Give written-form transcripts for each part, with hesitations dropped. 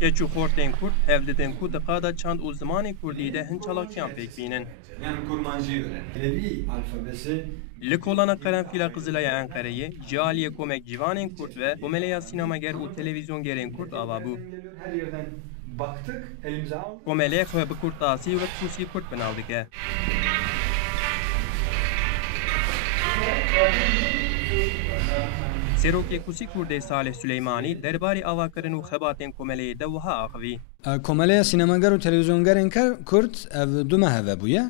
Keçû xortên Kurd hevdidin ku di qada çand û zimanê Kurdî de hin çalakiyan pêk bînin. Yani kurmancıyı öğren. Levi alfabesi Li kolana Qerenfîla Qizilaya Enqereyê, ji aliyê komek cîvanên Kurd ve komeleya sînemager û televizyongerên Kurd ava bû. her yerden baktık, elimize aldık. Komelê xwe bi Kurtasî ve Tusî Kurd binav dike. Serokê Kusî Kurdê Salih Süleymanî derbarê avakirin û xebatên komeleyê de wiha axivî. Komeleya sînemager û televizyongerên Kurd ev du meheve bûye.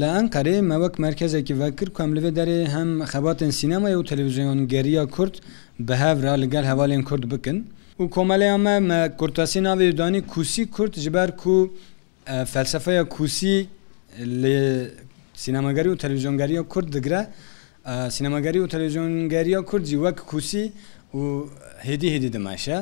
Li Enqerê me wek merkezekî vekir ku em li vê derê hem xebatên sînemaya û televizyongeriya Kurd bi hev re li gel hevalên Kurd bikin. û komeleya me Kurtasî navê danî Kusî Kurd ji ber ku felsefeya Kusî li sînemagerî û televizyongeriya Kurd digire. Sînemagerî û televizyongeriya Kurd jî wek Kusî û hêdî dimeşe.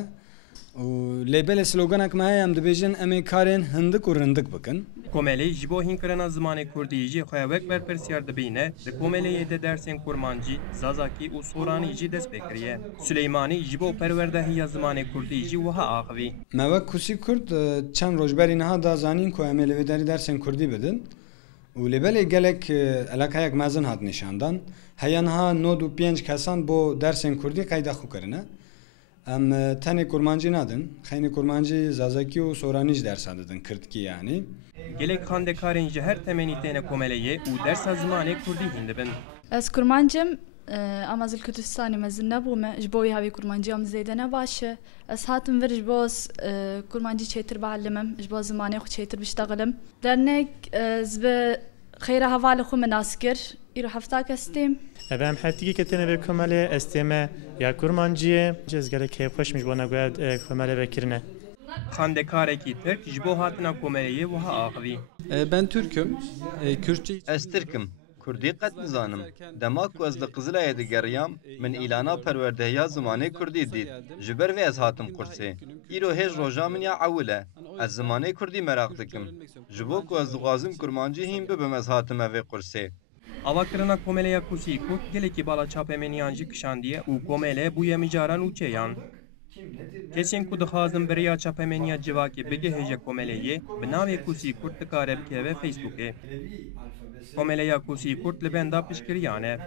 û lêbelê sloganek me heye em dibêjin em ê karên hindik û rindik bikin. Komelê ji bo hînkirina zimanê Kurdî jî xwe wek berpirsiyar dibîne, di komeleyê de dersên kurmancî, zazakî û soranî jî dest pê kiriye. Süleymanî ji bo perwerdehiya zimanê Kurdî jî wiha axivî. Me wek Kusî Kurd çend rojberî niha da zanîn ku em ê li vê derê dersên Kurdî bidin. û lêbelê gelek elakayek mezin hat nîşandan. Heya niha nod û pênc kesan bo dersên Kurdî qeyda xwe kirine. Em tenê kurmancî nadin, xeynê kurmancî zazakî û soranî ji dersa didin Kirdkî yanî. Gelek xandekarên ji her temenî têne komeleyê û dersa zimanê Kurdî hîn dibin. Ez kurmancim ama zil Kurdistanê mezin nebûme ji bo wî hevî kurmanciyam zêde ne baş e. Ez hatim vir ji bo kurmancî çêtir bihelimim, ji bo zimanê xwe çêtir biştexilim. Dernek ez bi xêra hevalê xwe min nas kir. îro hefta kes têm. Ev em hevtîkê ketine vê komelê ez tême ya kurmanciyê ez gelek hêvxweş min ji bo negoya komelê vekirine. Xandekarekî Tirk ji bo hatina komeleyê wiha axivî. Ben Türk'üm. Kürtçe Ez Tirkim. Kurdî qet nizanim. Dema ku ez li Qizilayê digeriyam, min îlana perwerdehiya zimanê Kurdî dît. Ji ber vê ez hatim kursê. Îro hêj roja min ya ewil e. Ez zimanê Kurdî merak dikim. Ji bo ku ez dixwazim kurmancî hîn bibim ez hatime vê kursê. Avakirina komeleya Kusî Kurd gelekî bala çapemeniyan jî kişandiye û komele bûye micaran û çêyan. Kesên ku dixwazin beriya çapemeniya civakê bigihêje komeleyê, bi navê Kusî Kurd dikare bikeve Facebookê. Komeleya Kusî Kurd li benda piştgiriyan e.